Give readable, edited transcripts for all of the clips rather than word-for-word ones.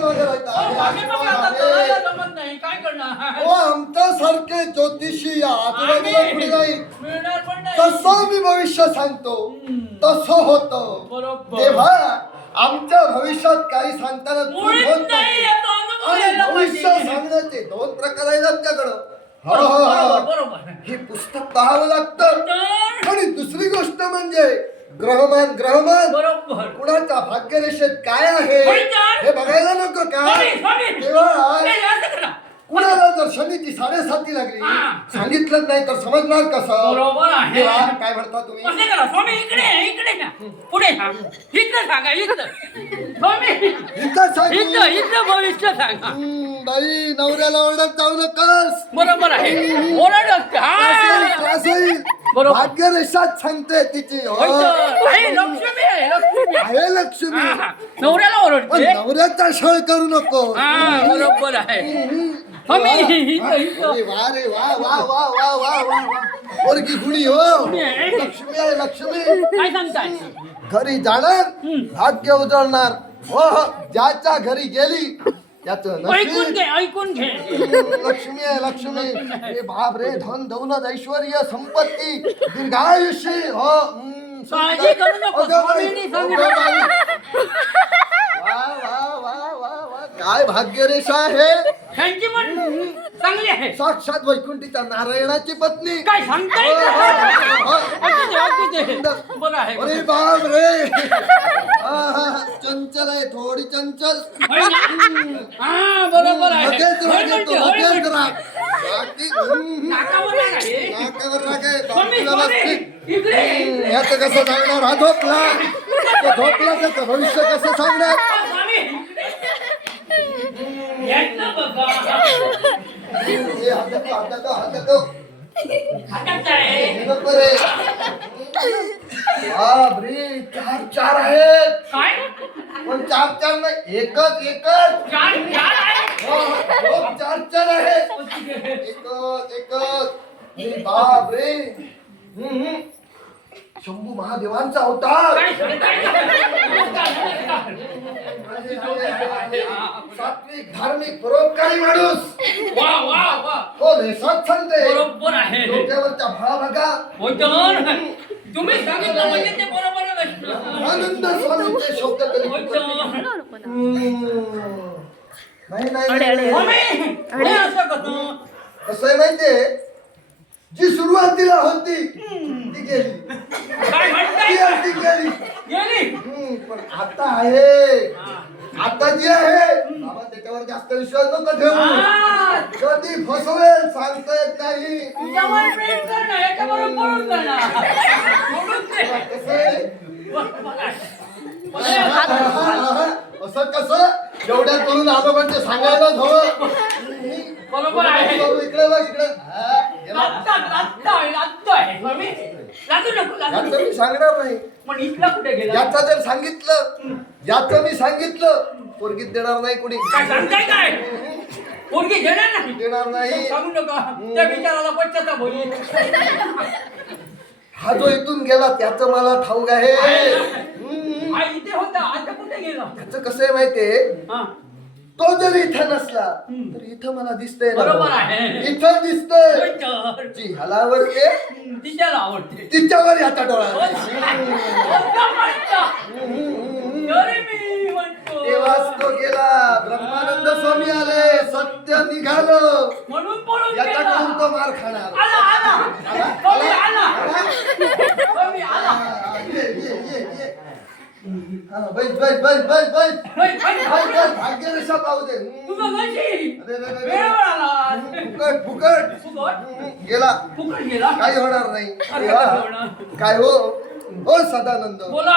मागे राहता जमत नाही काय करणार हो आमच्यासारखे ज्योतिषी आजूबाजूला कुठे नाही मिळणार पण नाही तसं मी भविष्य सांगतो तसं होतं बरोबर तेव्हा आमच्या भविष्यात काही सांगताना चूक मुळीच होत नाही नाही याचा अनुभव आणि यायला भविष्य पाहिजे. सांगण्याचे दोन प्रकार आहेत आमच्याकडं हो हो बरोबर हो बरोबर हे पुस्तक पाहावं लागतं तर आणि दुसरी गोष्ट म्हणजे ग्रहमान बरोबर कुणाचा भाग्यरेषेत काय आहे होय तर. हे बघायला नको का स्वामी. तेव्हा हे असं करा. कुणाला जर शनीची 7:30 लागली हा. सांगितलं नाही तर समजणार कसं बरोबर आहे. तेव्हा काय म्हणता तुम्ही असे करा स्वामी इकडे ना पुढे सांग इकडे सांगा इकडं स्वामी इथं सांगू. इथं भविष्य सांगा बाई नवऱ्याला ओरडत जाऊ नकस बरोबर आहे ओरडत बरोबर. भाग्यरेषात सांगते तिची हो. लक्ष्मी आहे लक्ष्मी आहे लक्ष्मी नवऱ्याला पण ओरडते नवऱ्याचा छळ करू नको हा बरोबर आहे स्वामी अरे वा रे वा वा वा वा वा वा वा पोरगी गुणी हो लक्ष्मी आहे लक्ष्मी काय सांगताय घरी जाणार भाग्य उजळणार हो हो ज्याच्या घरी गेली त्याचं ऐकून घे लक्ष्मी आहे लक्ष्मी हे बाप रे धन दौलत ऐश्वर्य संपत्ती दीर्घायुष्य हो काळजी करू नको, अगं बाई, स्वामींनी सांगितलं. अगं बाई. वा वा वा वा वा काय भाग्यरेषा आहे त्यांची पण चांगली आहे साक्षात वैकुंठीचा नारायणाची पत्नी काय सांगताय हो, हो, हो, बरं आहे अरे बाप रे चंचल आहे थोडी चंचल हा बरोबर आहे लगेच होय राग येतो, म्हणते, होय लगेच म्हणते. राग. बाकी, नाकावर राग आहे. नाकावर राग आहे, स्वामी, बाजूला स्वामी, बसते. इकडे. याचं कसं सांगणार हा झोपला तो झोपला त्याचं भविष्य कसं सांगणार स्वामी, यातनं बघा. हे हात हातात आहे. बापरे चार आहेत काय पण चार नाही एकच चार आहे हो, चार आहेत एकच बाप रे शंभू महादेवांचा अवतार सात्विक धार्मिक परोपकारी माणूस वा वा वा हो रेसात सांगते बरोबर आहे डोक्यावरच्या फळा बघा होय तर. तुम्ही सांगितलं म्हणजे ते बरोबरच असतं. आनंद स्वामींचे शब्द कधी होय तर. नाही स्वामी, हे असं कसं? कसं आहे माहितीये जी सुरुवातीला होती ती गेली काय म्हणताय? ती गेली गेली. पण आता आहे आता जी आहे बाबा त्याच्यावर जास्त विश्वास नको ठेवू हा, कधी फसवेल सांगता येत नाही तुझ्यावर प्रेम करणं, याच्याबरोबर पळून जाणं. सोडून दे. कसं आहे? बघा. असं कसं एवढ्या करून आलो म्हणजे सांगायलाच हवं बरोबर आहे. इकडे बघ इकडे हा, गेला. लागतोय. स्वामी, लागू नको, लागू याचं नको. मी सांगणार नाही पण इथला कुठे गेला? याचं जर सांगितलं याचं मी सांगितलं पोरगीत देणार नाही कुणी काय सांगताय काय? पोरगी घेणार नाही. देणार नाही सांगू नका. त्या बिचाराला पश्चाताप होईल. हा जो इथून गेला त्याचं मला ठाऊक आहे हा इथे होता, आता कुठे गेला? त्याचं कसं आहे माहितीये हा, तो जर इथं नसला तर इथं मला दिसतंय ना. बरोबर आहे. इथं दिसतंय होय तर. जी ह्याला आवडते तिच्याला आवडते. तिच्यावर ह्याचा डोळा होय. होता म्हणता. तरी मी म्हणतो. तेव्हाच तो गेला ब्रह्मानंद स्वामी आले सत्य निघालं म्हणून पळून याच्याकडून गेला. तो मार खाणार आला स्वामी आला स्वामी आला ये. हा, बैस. भाग्यरेषा पाहू दे तुझं नशीब. अरे, अरे, अरे. वेळेवर आला. फुकट फुकट गेला फुकट गेला. काही होणार नाही अरे, तेव्हा कसं होणार? काय हो सदानंद बोला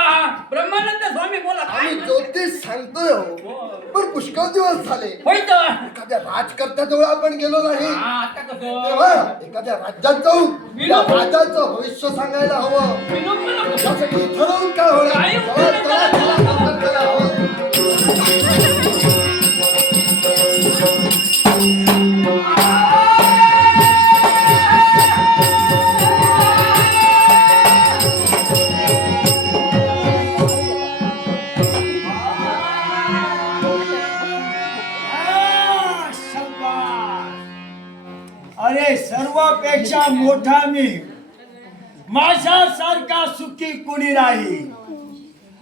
ब्रह्मानंद स्वामी बोला काय आम्ही ज्योतिष सांगतोय हो पण पुष्कळ दिवस झाले होय तर. एखाद्या राजकर्त्याजवळ आपण गेलो नाही हा, आता कसं तेव्हा एखाद्या राज्यात जाऊन त्या राजाचं भविष्य सांगायला हवं विनोद नको. त्यासाठी ठरवून काय होणार काय चला, संपर्क करावं. पेक्षा मोठा मी, माझ्यासारखा सुखी कुणी नाही.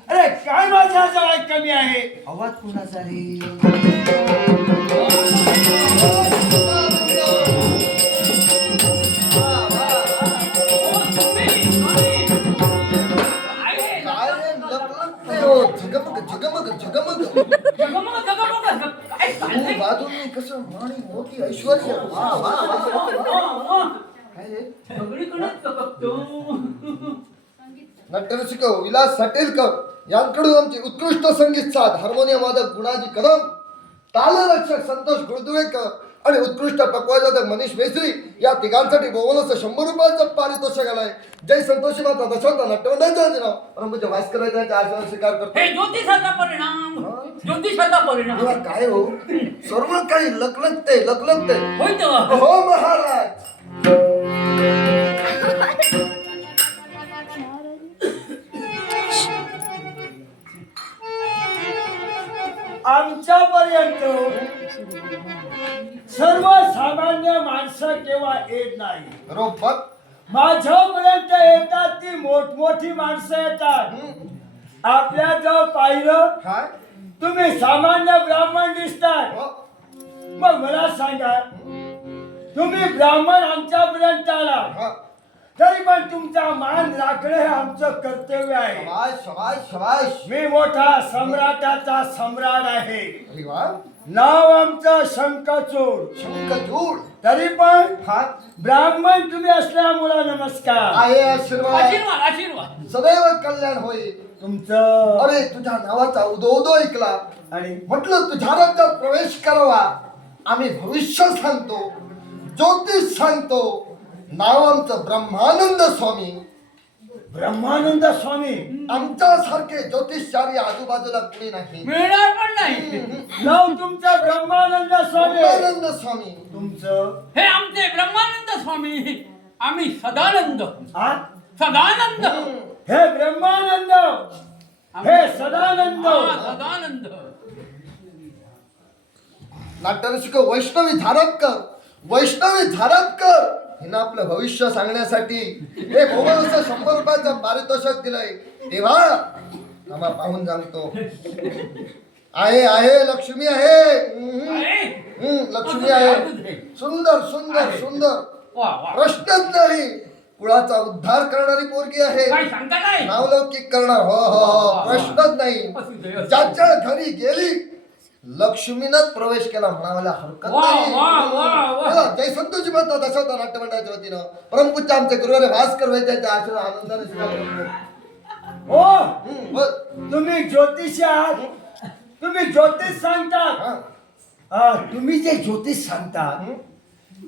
अरे काय माझा जवळ कमी आहे? आवाज कुणाचा रे? काय रे लपलपते हो, झगमग झगमग झगमग. काय चाललंय? बाजूनी कसं म्हणी मोठी ऐश्वर्य. वा, वा, वा, वा. काय रे? सगळीकडेच चकपतो. नाट्यरसिक विलास साटेलकर यांकडून आमचे उत्कृष्ट संगीत साथ हार्मोनियम वादक गुणाजी कदम, तालरक्षक संतोष गुळदुळेकर आणि उत्कृष्ट पक्वाजक मनीष मेस्त्री या तिघांसाठी बोनस 100 रुपयाचं पारितोषिक आलंय. जय संतोषी माता दशवंत नाट्यमंडळाच्या वतीनं परमपूज्य भास्कराचार्यांच्या आशीर्वाद स्वीकार करतो. हे ज्योतिषाचा परिणाम. ज्योतिषाचा परिणाम. तेव्हा काय हो, सर्व काही लखलखते लखलखते. होय तेव्हा. हो महाराज. आमच्यापर्यंत सर्वसामान्य माणसं केव्हा येत नाही. बरोबर. माझ्यापर्यंत येतात ती मोठमोठी माणसं येतात. आपल्या जवळ पाहिलं काय? तुम्ही सामान्य ब्राह्मण दिसतात. हो. मग मला सांगा, तुम्ही ब्राह्मण आमच्यापर्यंत आला हा. तरी पण तुमचा मान राखणे हे आमचं कर्तव्य आहे. शबाश शबाश शबाश. मी मोठा सम्राटाचा सम्राट आहे. अरे वा. नाव आमचं शंखचूड. शंखचूड. तरी पण हा. ब्राह्मण तुम्ही असल्यामुळे नमस्कार. आहे आशीर्वाद. आशीर्वाद आशीर्वाद. सदैव कल्याण होईल तुमचं अरे तुझ्या नावाचा उदो उदो ऐकला आणि म्हटलं तुझ्या राज्यात प्रवेश करावा. आम्ही भविष्य सांगतो, ज्योतिष सांगतो. नाव आमचं ब्रह्मानंद स्वामी. ब्रह्मानंद स्वामी. आमच्यासारखे ज्योतिषचार्य आजूबाजूला कुणी नाही. मिळणार पण नाही. नाव तुमचं ब्रह्मानंद स्वामी. ब्रह्मानंद स्वामी. तुमचं हे आमचे ब्रह्मानंद स्वामी. आम्ही सदानंद. आ? सदानंद. हे ब्रह्मानंद, हे सदानंद. हा, सदानंद. नाट्यरसिक वैष्णवी धारपकर, वैष्णवी धारपकर हिनं आपलं भविष्य सांगण्यासाठी हे बोगस 100 रुपयाचं पारितोषिक दिलंय. तेव्हा आम्हा पाहून सांगतो. आहे आहे लक्ष्मी आहे. आहे? लक्ष्मी आहे. सुंदर सुंदर सुंदर. वा वा. प्रश्नच नाही. कुळाचा उद्धार करणारी पोरगी आहे. काय सांगता काय? नावलौकिक करणार. हो हो हो. प्रश्नच नाही. असू दे, असू दे. ज्याच्या घरी गेली लक्ष्मीनच प्रवेश केला म्हणायला हरकत वा, नाही. वा, वा, वा. चला, जय संतोषी माता दशवता नाट्यमंडळाच्या वतीनं परमपूज्य आमचे गुरुवारे भास्कर वैद्यांच्या आशीर्वाद आनंदाने स्वीकार करतो. ओ, बस. तुम्ही ज्योतिषी आहात. तुम्ही ज्योतिष सांगतात. हा. तुम्ही जे ज्योतिष सांगतात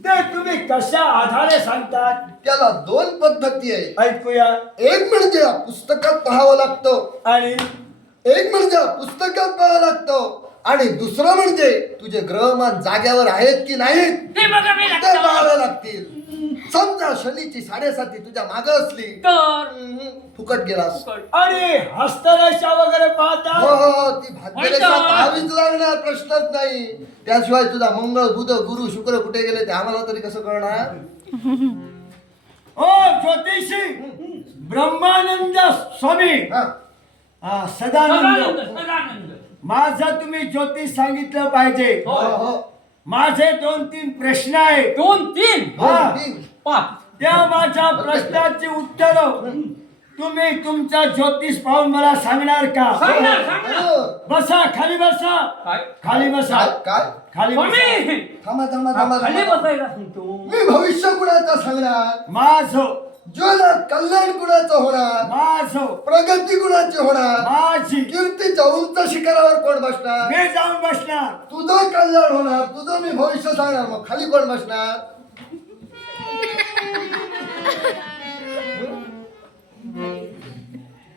ते तुम्ही कशा आधारे सांगतात? त्याला 2 पद्धती आहे. ऐकूया. एक म्हणजे पुस्तकात पाहावं लागतं आणि एक म्हणजे पुस्तकात पाहावं लागतं आणि दुसरं म्हणजे तुझे ग्रहमान जाग्यावर आहेत की नाहीत ते बघा मी ते लागतं. पाहावे लागतील. समजा शनीची 7.5 तुझ्या माग असली तर फुकट गेलास. आणि हस्तरेषा वगैरे हो पाहतात. हो ती भाग्यरेषा होय का? पाहावीच लागणार. प्रश्नच नाही. त्याशिवाय तुझा मंगळ बुध गुरु शुक्र कुठे गेले ते आम्हाला तरी कसं कळणार. ओ ज्योतिषी ब्रह्मानंद स्वामी. हा. सदानंद. सदानंद सदानंद. माझं तुम्ही ज्योतिष सांगितलं पाहिजे. हो हो. माझे 2-3 प्रश्न आहेत. 2-3 हा. 2-3. 5. त्या माझ्या प्रश्नाची उत्तर तुम्ही तुमचा ज्योतिष पाहून मला सांगणार का? सांगणार सांगणार. हो. बसा, खाली बसा. काय? खाली बसा. काय काय खाली बसा. स्वामी. थांबा थांबा थांबा खाली थांबा. बसायला सांगतो. मी भविष्य कुणाचं सांगणार. माझं जीवनात कल्याण कुणाचं होणार. माझं प्रगती कुणाची होणार. माझी कीर्तीच्या उंच शिखरावर कोण बसणार. मी जाऊन बसणार. तुझं कल्याण होणार. तुझं मी भविष्य सांगणार. मग खाली कोण बसणार.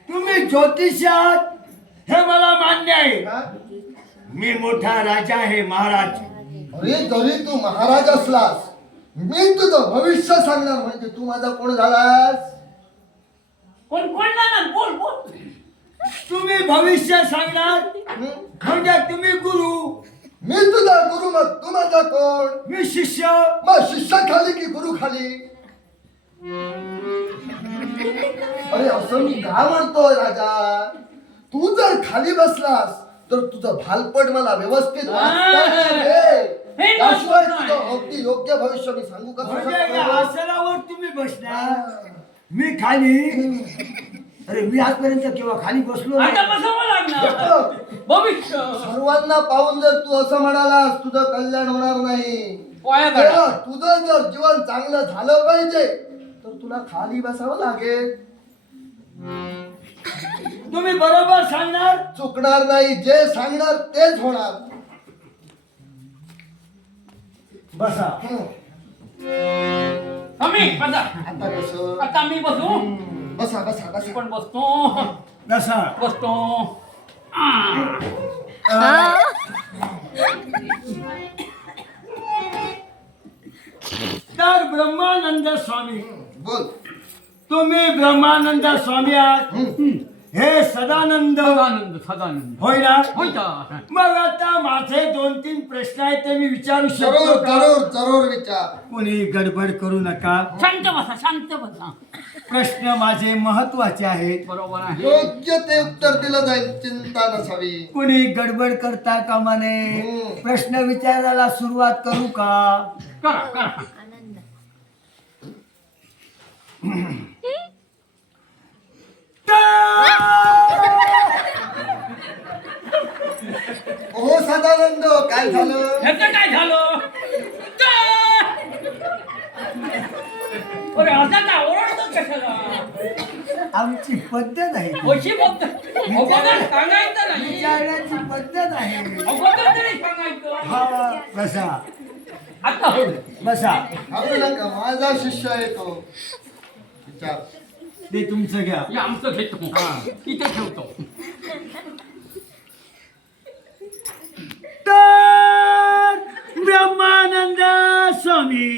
तुम्ही ज्योतिषी आहात हे मला मान्य आहे. हा? मी मोठा राजा आहे, महाराज. अरे जरी तू महाराज असलास मी तुझं भविष्य सांगणार म्हणजे तू माझा कोण झालास. कोण कोण जाणार? बोल बोल. तुम्ही भविष्य सांगणार हं? म्हणजे तुम्ही गुरु, मी तुझा गुरु मग तू माझा कोण. मी शिष्य. मग शिष्य खाली की गुरु खाली. अरे असं मी का म्हणतोय राजा, तू जर खाली बसलास तर तुझं भालपट मला व्यवस्थित वाचता येईल. हे त्याशिवाय नसतं तुझं काय. अगदी योग्य भविष्य मी सांगू कसं म्हणजे या शकतो? आसनावर तुम्ही बसणार, मी खाली. अरे मी आजपर्यंत केव्हा खाली बसलो आता नाही. बसावं लागणार भविष्य सर्वांना पाहून जर तू असं म्हणालास तुझं कल्याण होणार नाही. पोया तेव्हा काढा. तुझं जर जीवन चांगलं झालं पाहिजे तर तुला खाली बसावं लागेल. तुम्ही बरोबर सांगणार. चुकणार नाही, जे सांगणार तेच होणार. बसा. आम्ही बसा. आता कसं? आता मी बसू. बसा बसा मी बसा. पण बसतो बसा. बसतो तर ब्रह्मानंद स्वामी, बोल. तुम्ही ब्रह्मानंद स्वामी आहात. हे सदानंद सदानंद होय ना? होता मग आता माझे 2-3 प्रश्न आहेत ते मी विचारू शकतो जरूर का? जरूर जरूर विचार. कोणी गडबड करू नका. शांत बसा शांत बसा. प्रश्न माझे महत्वाचे आहेत. बरोबर आहे. योग्य ते उत्तर दिलं जाईल, चिंता नसावी. कोणी गडबड करता कामा नये. प्रश्न विचारायला सुरुवात करू का? करा करा. हो सदानंद, काय झालं? ह्याचं काय झालं? अरे आता काय ओरडतो कशाला? आमची पद्धत आहे ती. अशी फक्त अगोदर सांगायचं नाही. विचारण्याची पद्धत आहे. अगोदर तरी सांगायचं. हा, बसा आता हो. बसा. घाबरू नका, माझा शिष्य आहे तो. विचार. ते तुमचं घ्या. हे आमचं घेतो. इथे ठेवतो. तर ब्रह्मानंद स्वामी,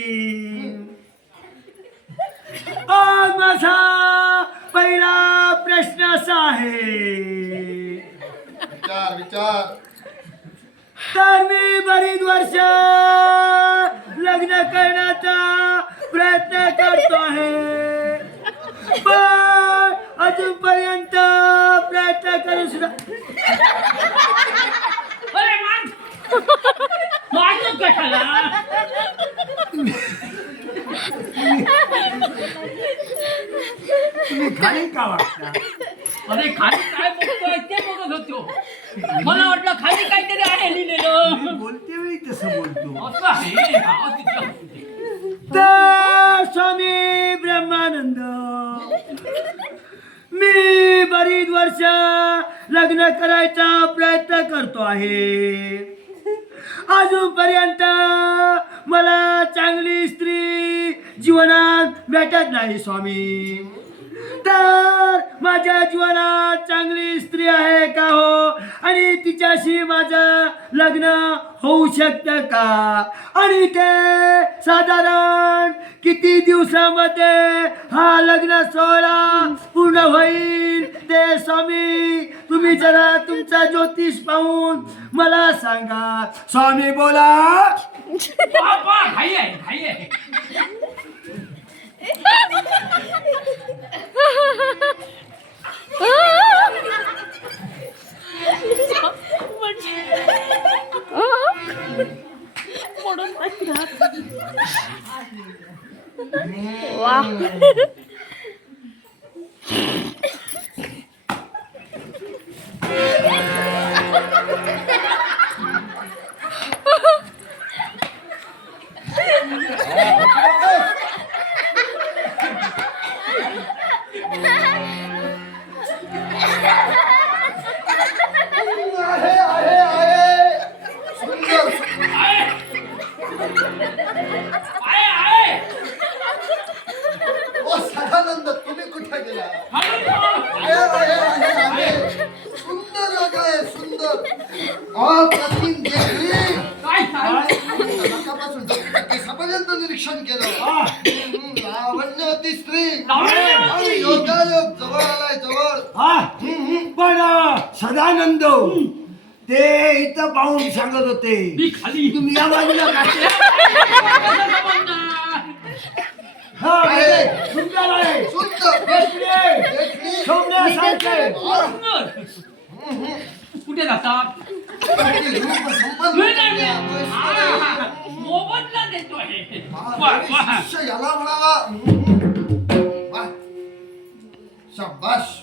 आज माझा पहिला प्रश्न असा आहे. विचार विचार. तर मी बरीच वर्ष लग्न करण्याचा प्रयत्न करतो आहे, पण अजूनपर्यंत प्रयत्न करून सुद्धा अरे मान मारतो कशाला? तुम्ही खाली का वाटता? अरे खाली काय बघतोय ते बघत होतो. मला वाटलं खाली काहीतरी आहे लिहिलेलं. मी बोलते वेळी तसं बोलतो. असं आहे. हा, तिथं. तर स्वामी ब्रह्मानंद, मी बरीच वर्ष लग्न करायचा प्रयत्न करतो आहे, अजूनपर्यंत मला चांगली स्त्री जीवनात भेटत नाही स्वामी. तर माझ्या जीवनात चांगली स्त्री आहे का हो, आणि तिच्याशी माझं लग्न होऊ शकतं का, आणि ते साधारण किती दिवसामध्ये हा लग्न सोहळा पूर्ण होईल ते स्वामी तुम्ही जरा तुमचा ज्योतिष पाहून मला सांगा. स्वामी बोला. बाबा घाई आहे घाई आहे. वा आहे आहे आहे. सुंदर. आहे आहे. ओ सदानंद, तुम्ही कुठे गेला? आहे. आहे आहे आहे आहे. सुंदर जागा आहे, सुंदर. अप्रतिम देखणी. काय काय? नकापासून केसापर्यंत निरीक्षण केलं. हा. लावण्यवती स्त्री. लावण्यवती. आणि योगायोग जवळ आलाय, जवळ. हा, पण सदानंद ते इथं पाहून सांगत होते मी खाली. तुम्ही या बाजूला का? कसं जमणार? हा आहे. सुंदर आहे शुद्ध देखणे देखणी शोभण्यासारखे कुठे जातात रूप संपन्न मोबदला देतोय शिष्य याला म्हणावा वा. शाबाश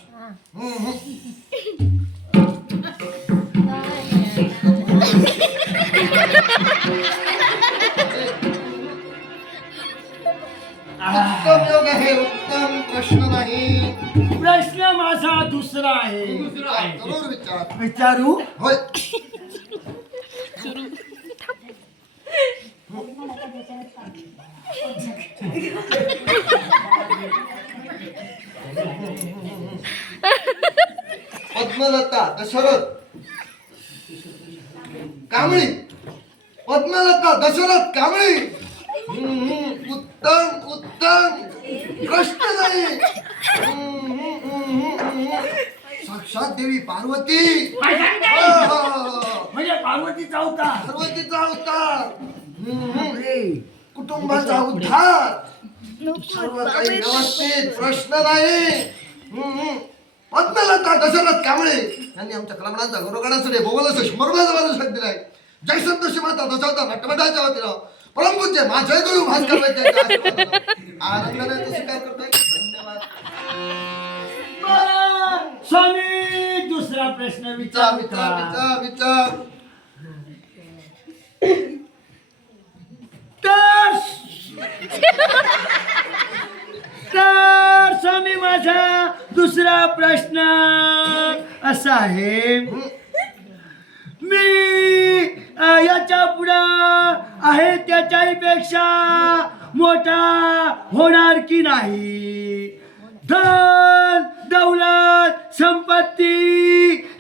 उत्तम योग आहे उत्तम प्रश्न नाही प्रश्न माझा दुसरा आहे दुसरा आहे. जरूर विचार विचारू होय पद्मलता दशरथ कांबळी पद्मलता दशरथ कांबळी उत्तम उत्तम प्रश्न नाही साक्षात देवी पार्वती काय सांगताय? म्हणजे पार्वतीचा अवतार पार्वतीचा अवतार कुटुंबाचा उद्धार सर्व काही व्यवस्थित प्रश्न नाही पद्मलता दशरथ कांबळे यांनी आमच्या कलामणांचा गौरव करण्यासाठी भोवलास शंभरमाचा माणूस दिलाय जय संतोषी माता दशावता नटमटाच्या वतीनं परमपूज्य माझे गुरु भास्कर वैद्यांच्या आशीर्वादानं आनंदाने तो स्वीकार करतोय धन्यवाद स्वामी दुसरा प्रश्न विचार विचार विचार विचार विचार तर तर स्वामी माझा दुसरा प्रश्न असा आहे मी याच्या पुढं आहे त्याच्यापेक्षा मोठा होणार की नाही धन दौलत संपत्ती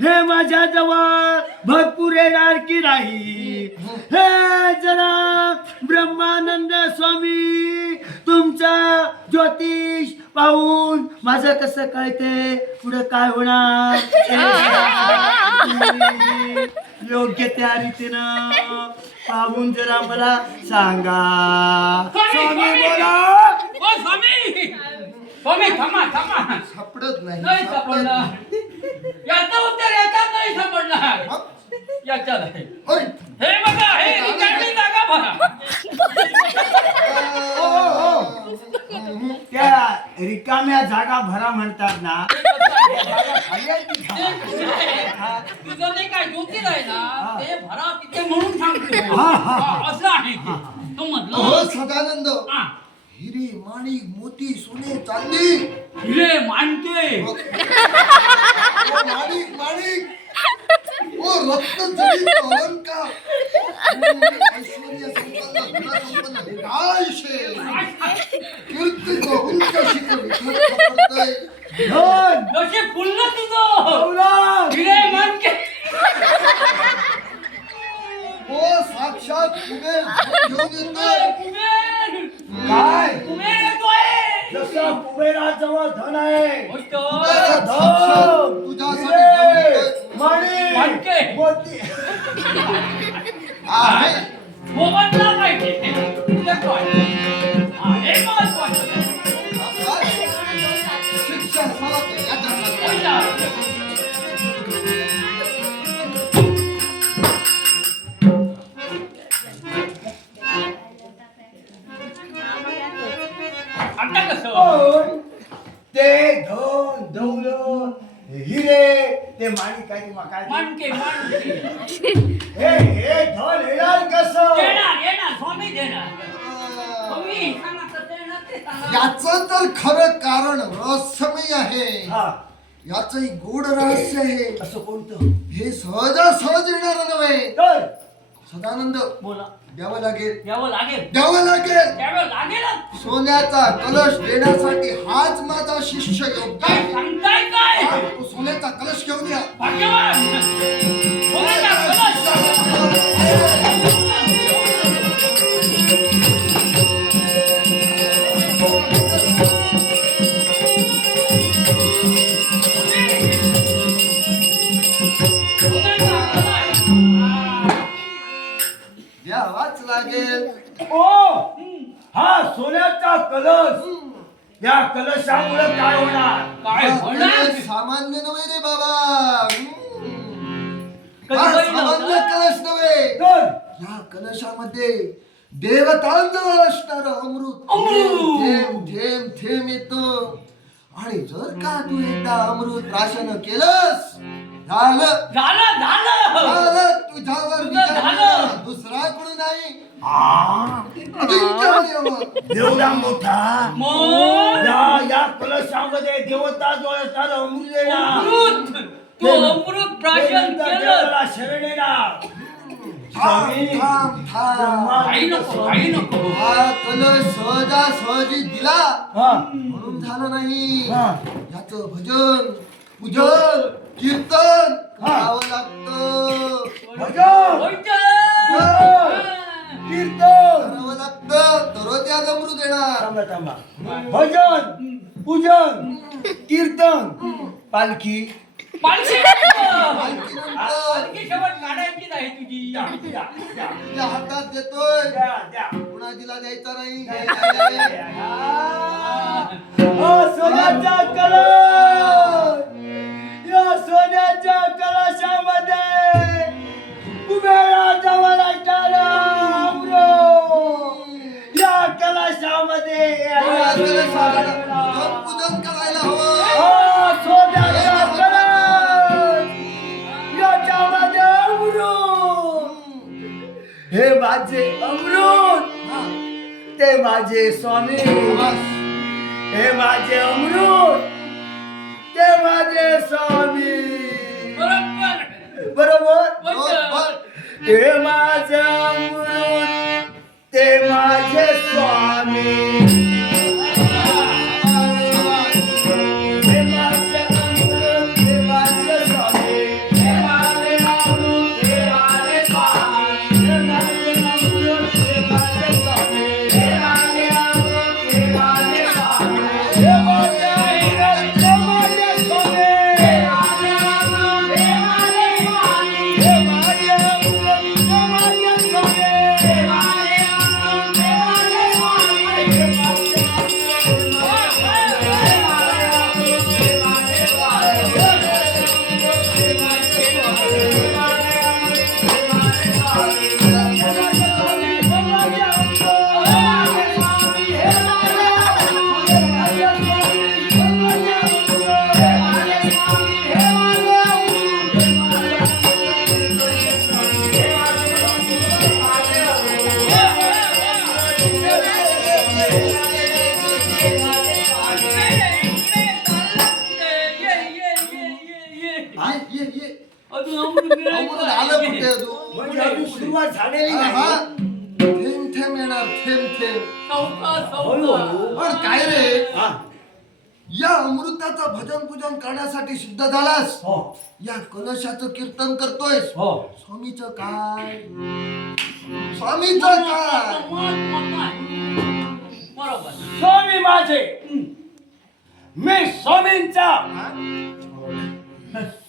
हे माझ्याजवळ भरपूर येणार की नाही हे जरा ब्रह्मानंद स्वामी तुमचा ज्योतिष पाहून माझं कसं कळते पुढे काय होणार योग्य त्या रीतीनं पाहून जरा मला सांगा स्वामी बोला ओ स्वामी स्वामी थांबा थांबा सापडत नाही नाही सापडला याचं उत्तर याच्यात नाही सापडणार याच्यात आहे होय. हे बघा हे रिकामी जागा भरा त्या रिकाम्या जागा भरा म्हणतात ना तुझं ते काय ज्योतिष आहे ना ते भरा तिथे म्हणून सांगतो हा, हा, हा, असं आहे ते. तो हो म्हटलं सदानंद हा, हिरे माणिक मोती सोने चांदी हिरे मानके ओ माणिक माणिक ओ रत्न जडित अलंकार ऐश्वर्य संपन्न गुण संपन्न रायशे कीर्ती उंच शिखर विठ्ठल पडतंय धन, जसे फुललं तुझं दौलत, हिरे मानके ओ साक्षात कुबेर घेऊन येतोय कुबेर काय कुबेर येतोय जसं कुबेराजवळ धन आहे होतो धन, तुझ्यासाठी हिरे, घेऊन मणी, माणके. मोती आहे मोबदला पाहिजे येतोय हा, हे महत्वाचं शिक्षण मला ते याद राहणार. होतं. आता कसं पण ते धन दौलत हिरे ते माणिक काय किंवा काय मानके मानके हे धन येणार कसं देणार येणार स्वामी देणार स्वामी सांगा तर देणार ते सांगा याचं तर खरं कारण रहस्यमय आहे हा याचंही गूढ रहस्य आहे असं कोणतं हे सहजासहज येणार नव्हे तर सदानंद बोला द्यावं लागेल द्यावं लागेल द्यावं लागेल द्यावं लागेलच सोन्याचा कलश देण्यासाठी हाच माझा शिष्य योग्य काय आहे सांगताय काय हा, तो सोन्याचा कलश घेऊन या भाग्यवान बोला कलश द्यावाच लागेल ओ हा सोन्याचा कलश या कलशामुळे काय होणार? काय हा होणार कलश सामान्य नव्हे रे बाबा. कधी हा बघितलं सामान्य होतं? कलश नव्हे. तर या कलशामध्ये देवतांजवळ असणार अमृत अमृत! थेंब थेंब थेंब येतं. आणि जर का तू एकदा अमृत प्राशन केलंस, झालं झालं झालं झालं, तुझ्यावर तुझं विजय झालं. झाला. दुसरा कोणी नाही. आ, अजिंक्य देव. एवढा मोठा मग या कलशामध्ये देवता जो असणार अमृत येणार. अमृत तू अमृत प्राशन त्यानंतर केलं देवाला शरण येणार. स्वामी, थांब थांब. काही नको काही नको हा कलश सहजासहजी दिला हा, म्हणून झालं नाही. हा. याचं भजन पूजन कीर्तन करावं लागतं. भजन, कीर्तन, करावं लागतं तर त्या अमृत येणार. थांबा थांबा. भजन, पूजन, कीर्तन, पालखी. पालखी पालखीनंतर पालखी शेवट काढायची नाही तुझी द्या, द्या, द्या. तुझ्या हातात देतोय, द्या, द्या. कुणाजीला द्यायचा नाही. सोन्याच्या कलश, या सोन्याच्या कलशामध्ये कुबेराजवळ असणारा अमृत, या कलशामध्ये या कलशाला पूजन करायला हवं. सोन्याचा कलश, याच्यामध्ये अमृत. हे माझे अमृत, हा, ते माझे स्वामी. बस. हे माझे अमृत, ते माझे स्वामी. बरोबर बरोबर. बरोबर. हे माझे अमृत, ते माझे स्वामी. हे माझे अमृत, ते माझे स्वामी. हे माझे अमृत, ते माझे स्वामी. हे माझे अमृत, ते माझे स्वामी. हे माझे अमृत, ते माझे स्वामी. हे माझे अमृत, ते माझे स्वामी. हे माझे अमृत, ते माझे स्वामी. हे माझे अमृत, ते माझे स्वामी. हे माझे अमृत, ते माझे स्वामी. हे हाय, ये ये अजून अमृत अमृत आलं कुठे मिळायचं अजून? म्हणजे अजून सुरुवात झालेली हा, नाही. थेंब थेंब येणार थेंब थेंब. चौका पण काय रे, हा. या अमृताचं भजन पूजन करण्यासाठी सिद्ध झालास. हो, या कलशाचं कीर्तन करतोयस. हो. स्वामीचं काय? स्वामीचं काय? बरोबर स्वामी माझे, मी स्वामींचा.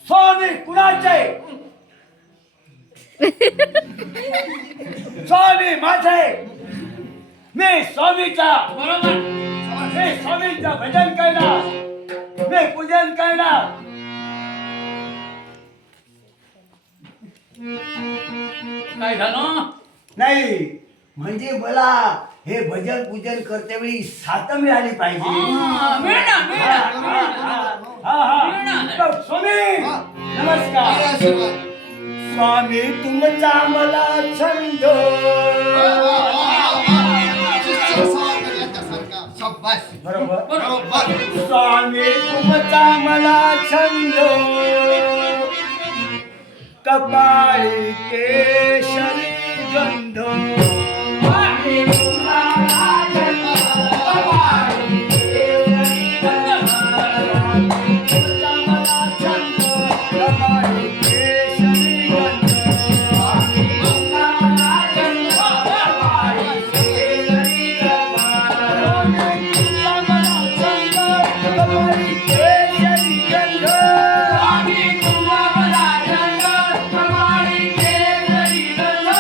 स्वामी कुणाचे? स्वामी माझे, मी स्वामीचा. बरोबर मी स्वामींचा भजन करणार, मी पूजन करणार. काय झालं नाही म्हणजे मला हे भजन पूजन करते वेळी साथ मिळाली पाहिजे. मिळणार तर स्वामी हा. नमस्कार. काय आशीर्वाद? स्वामी तुमचा मला छंद. शिष्य सवाल करण्यासारखा. शाबास. बरोबर. बरोबर. स्वामी तुमचा मला छंद, कपाळी केशरी गंध. स्वामी तुमचा मला छंद, कपाळी केशरी गंध. तुमचा मला छंद, कपाळी केशरी गंध. स्वामी तुमचा मला छंद, कपाळी केशरी गंध. स्वामी तुमचा मला छंद, कपाळी केशरी गंध. स्वामी तुमचा मला छंद, कपाळी केशरी गंध.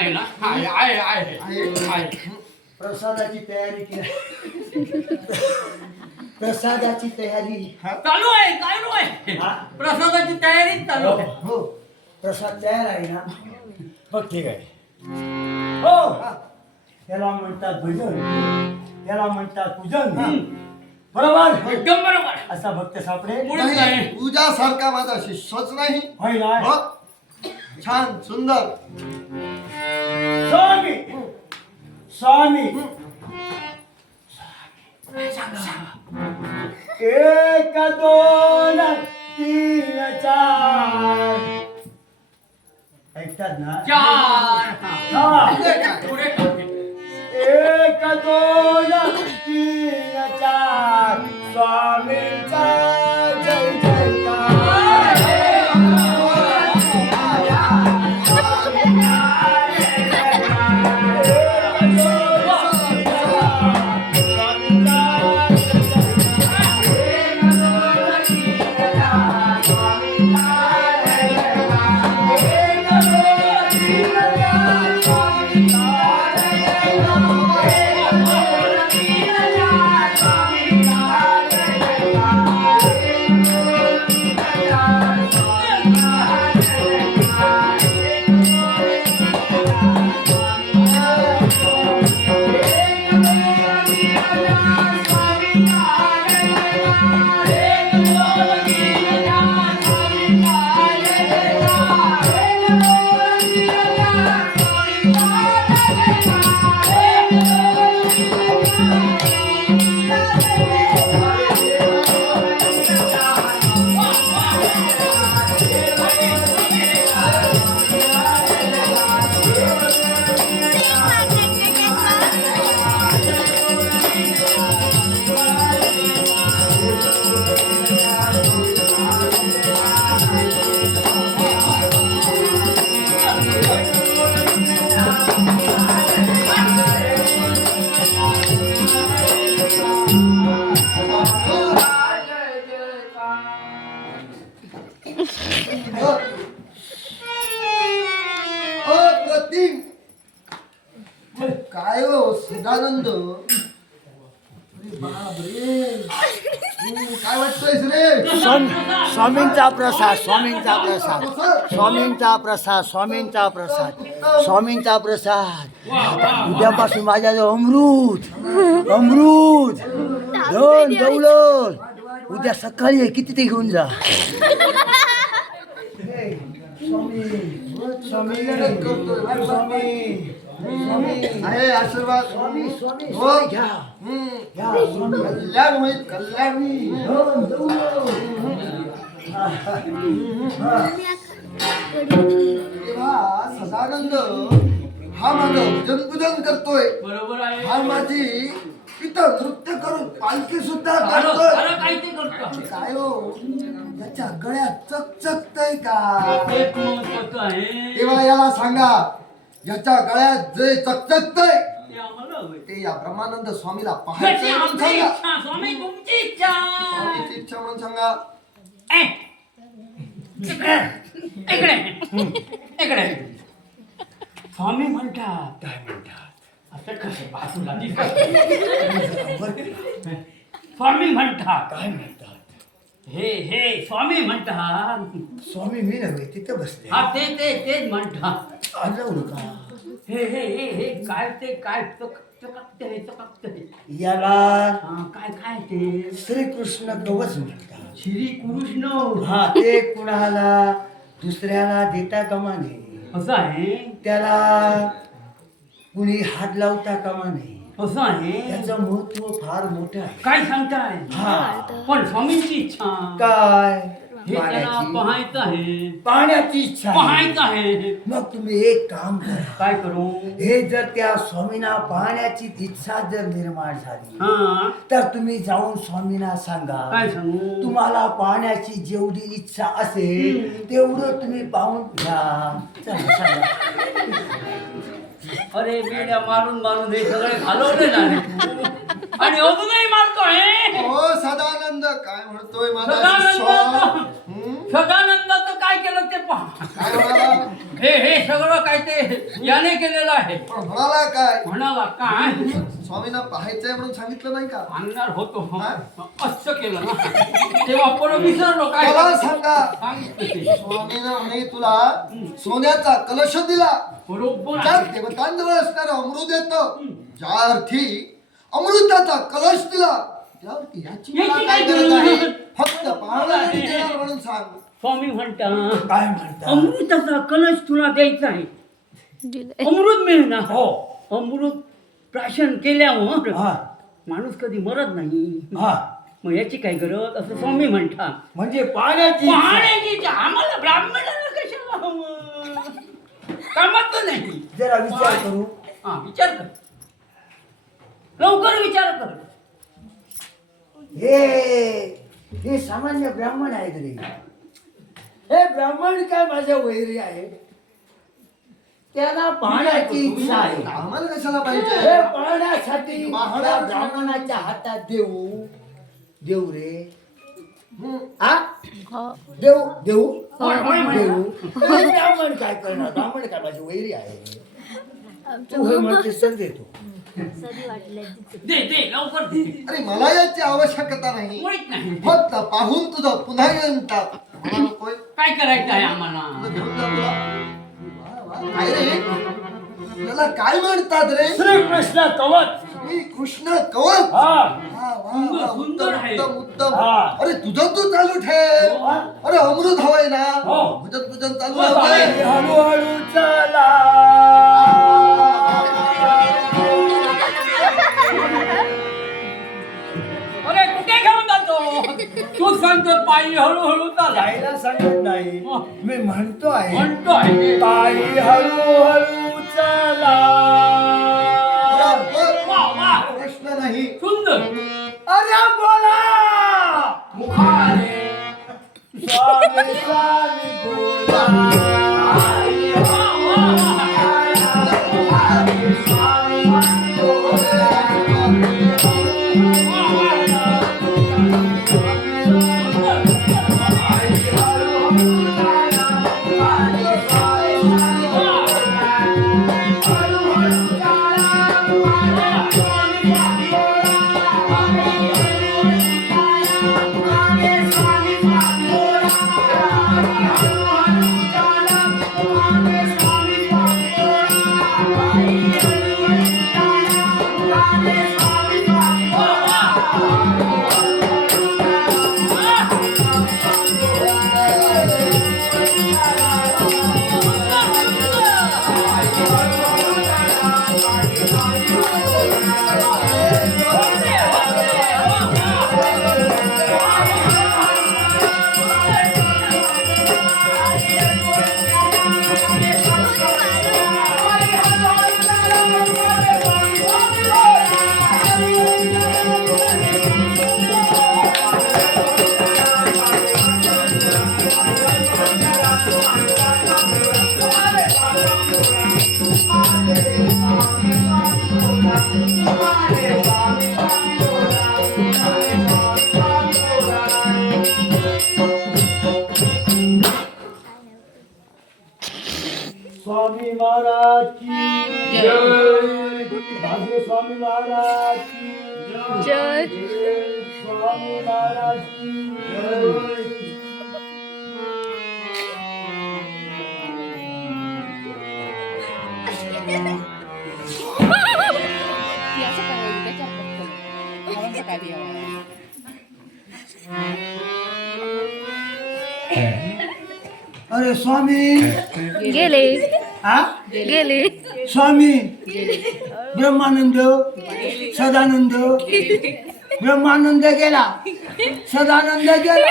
आहे ना आहे. प्रसादाची तयारी केली. प्रसादाची तयारी. चालू आहे हा? प्रसादाची तयारी चालू आहे. हो प्रसाद तयार आहे ना. मग ठीक आहे. हो त्याला म्हणतात भजन, त्याला म्हणतात पूजन. बरोबर एकदम बरोबर. असा भक्त सापडे मुळीच नाही. तुझ्यासारखा माझा शिष्यच नाही. होय ना. हो. छान सुंदर. स्वामी स्वामी एक दोन तीन चार ऐकतात ना. चार. हा. पुढे टाक. एक दोन तीन चार स्वामींचा जय जयकार. अप्रतिम. काय हो सदानंद. अरे बापरे. काय वाटतंयस रे. स्वामींचा प्रसाद स्वामींचा प्रसाद स्वामींचा प्रसाद स्वामींचा प्रसाद स्वामींचा प्रसाद. उद्यापासून माझ्याजवळ अमृत धन दौलत. उद्या सकाळी किती ते घेऊन जा. स्वामी स्वामी स्वामी आहे आशीर्वाद. स्वामी स्वामी हो. घ्या घ्या स्वामी. कल्याण होईल कल्याण. धन दौलत. तेव्हा सदानंद हा माझं भजन पूजन करतोय. बरोबर आहे. हा माझी इथं नृत्य करून पालखी सुद्धा झालं करतोय. झालं काय ते करतो. काय हो त्याच्या गळ्यात चकचकतय का. एक महत्वाचं आहे. तेव्हा याला सांगा याच्या गळ्यात जे चकचकतय ते आम्हाला हवंय. ते या ब्रह्मानंद स्वामीला त्याची पाहायचं म्हणून आमची सांगा. इच्छा, स्वामी तुमची इच्छा. स्वामीची इच्छा म्हणून सांगा. ए, इकडे इकडे. स्वामी म्हणतात काय म्हणतात असं कसं बाजूला दिसत. स्वामी म्हणतात काय म्हणतात. हे स्वामी म्हणतात. स्वामी मी नव्हे तिथे बसले. हा तेच म्हणतात. आलं का. हे काय ते काय चकते. याला हा काय ते श्रीकृष्ण कवच म्हणतात. श्री कृष्ण. हा ते कुणाला दुसऱ्याला देता कामा नये. असं आहे. त्याला कुणी हात लावता कामा नये. असं आहे. त्याचं महत्व फार मोठं आहे. काय सांगताय. हा पण स्वामींची इच्छा काय हे त्याला पाहायचं आहे. पाहण्याची इच्छा आहे. पाहायचं आहे. मग तुम्ही एक काम करा. काय करू. हे जर त्या स्वामींना पाहण्याची इच्छा जर निर्माण झाली हा तर तुम्ही जाऊन स्वामींना सांगा काय सांगू. तुम्हाला पाहण्याची जेवढी इच्छा असेल तेवढं तुम्ही पाहून घ्या. चला, सांगा. अरे बेड्या मारून हे सगळे घालवले ना रे तू. आणि अजूनही मारतोय. हो सदानंद काय म्हणतोय माझा सदानंद शिष्य? हं? सदानंदाचं काय केलं ते पहा. काय म्हणाला? हे सगळं काय ते याने केलेलं आहे. पण म्हणाला काय? म्हणाला काय स्वामींना पाहायचंय म्हणून सांगितलं नाही का? आणणार होतो हा? असं केलं ना तेव्हा परत विसरलो काय मला सांगा सांगितलं ते. स्वामीनं म्हणे तुला सोन्याचा कलश दिला बरोबर ज्यात आहे. देवतांजवळ असणारं अमृत येतं ज्या अर्थी अमृताचा कलश दिला त्यावरती याची मला याची काय काय गरज गरज आहे आहे? फक्त पाहणाऱ्याला देणार म्हणून सांग. स्वामी म्हणता काय म्हणता अमृताचा कलश तुला द्यायचा आहे. अमृत मिळणार हो अमृत प्राशन केल्यावर हा माणूस कधी मरत नाही. हा मग याची काय गरज असं स्वामी म्हणता. म्हणजे पाण्याची पाण्याची इच्छा. आम्हाला ब्राह्मणाला कशाला हवं? कामात नाही. जरा विचार करू हा विचार कर लवकर विचार कर. हे सामान्य ब्राह्मण आहेत रे हे ब्राह्मण काय माझ्या वैरी आहे त्याला पाहण्याची इच्छा आहे आम्हाला कशाला पाहिजे हे पाहण्यासाठी महाराज त्या ब्राह्मणाच्या हातात देऊ रे हं. हा देऊ देऊ होय, होय, होय. देऊ हे ब्राह्मण काय करणार ब्राह्मण काय माझी वैरी आहे तू हे म्हणते सर देतो दे लवकर दे. अरे मला याची आवश्यकता नाही मुळीच नाही. फक्त पाहून तुझं पुन्हा येऊन टाक मला नकोय. काय करायचं आहे आम्हाला? तुला घेऊन जा तुला. वा, वा. काय रे याला काय म्हणतात रे श्रीकृष्ण कवच श्री कृष्ण कवच हा वा, वा, वा. सुंदर आहे. उत्तम उत्तम हा. अरे तुझं तू चालू ठेव हा. अरे अमृत हवंय ना हो. भजन पूजन चालू हो, हवंय हळूहळू चला अरे कुठे घेऊन जातो? तू सांगतो पायी हळूहळू चालाय. जायला सांगत नाही मी म्हणतो आहे म्हणतोय पायी हळूहळू चला बरोबर. वा वा प्रश्न नाही सुंदर. अरे बोला मुखाने स्वामी स्वामी बोला वा वा स्वामी महाराज की जय भाग्य स्वामी महाराज की जय स्वामी महाराज की जय ती असं काय त्याच्या हातात काय द्यावं अरे स्वामी गेले हा गेले स्वामी ब्रह्मानंद सदानंद ब्रह्मानंद गेला सदानंद गेला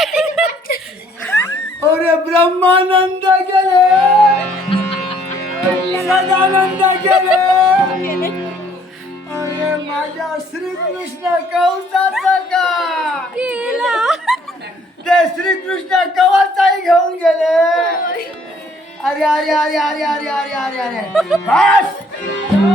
अरे ब्रह्मानंद गेले सदानंद गेले अरे माझ्या श्रीकृष्ण कवचाचा का ते श्रीकृष्ण कवचाही घेऊन गेले अरे अरे अरे अरे अरे अरे अरे अरे बस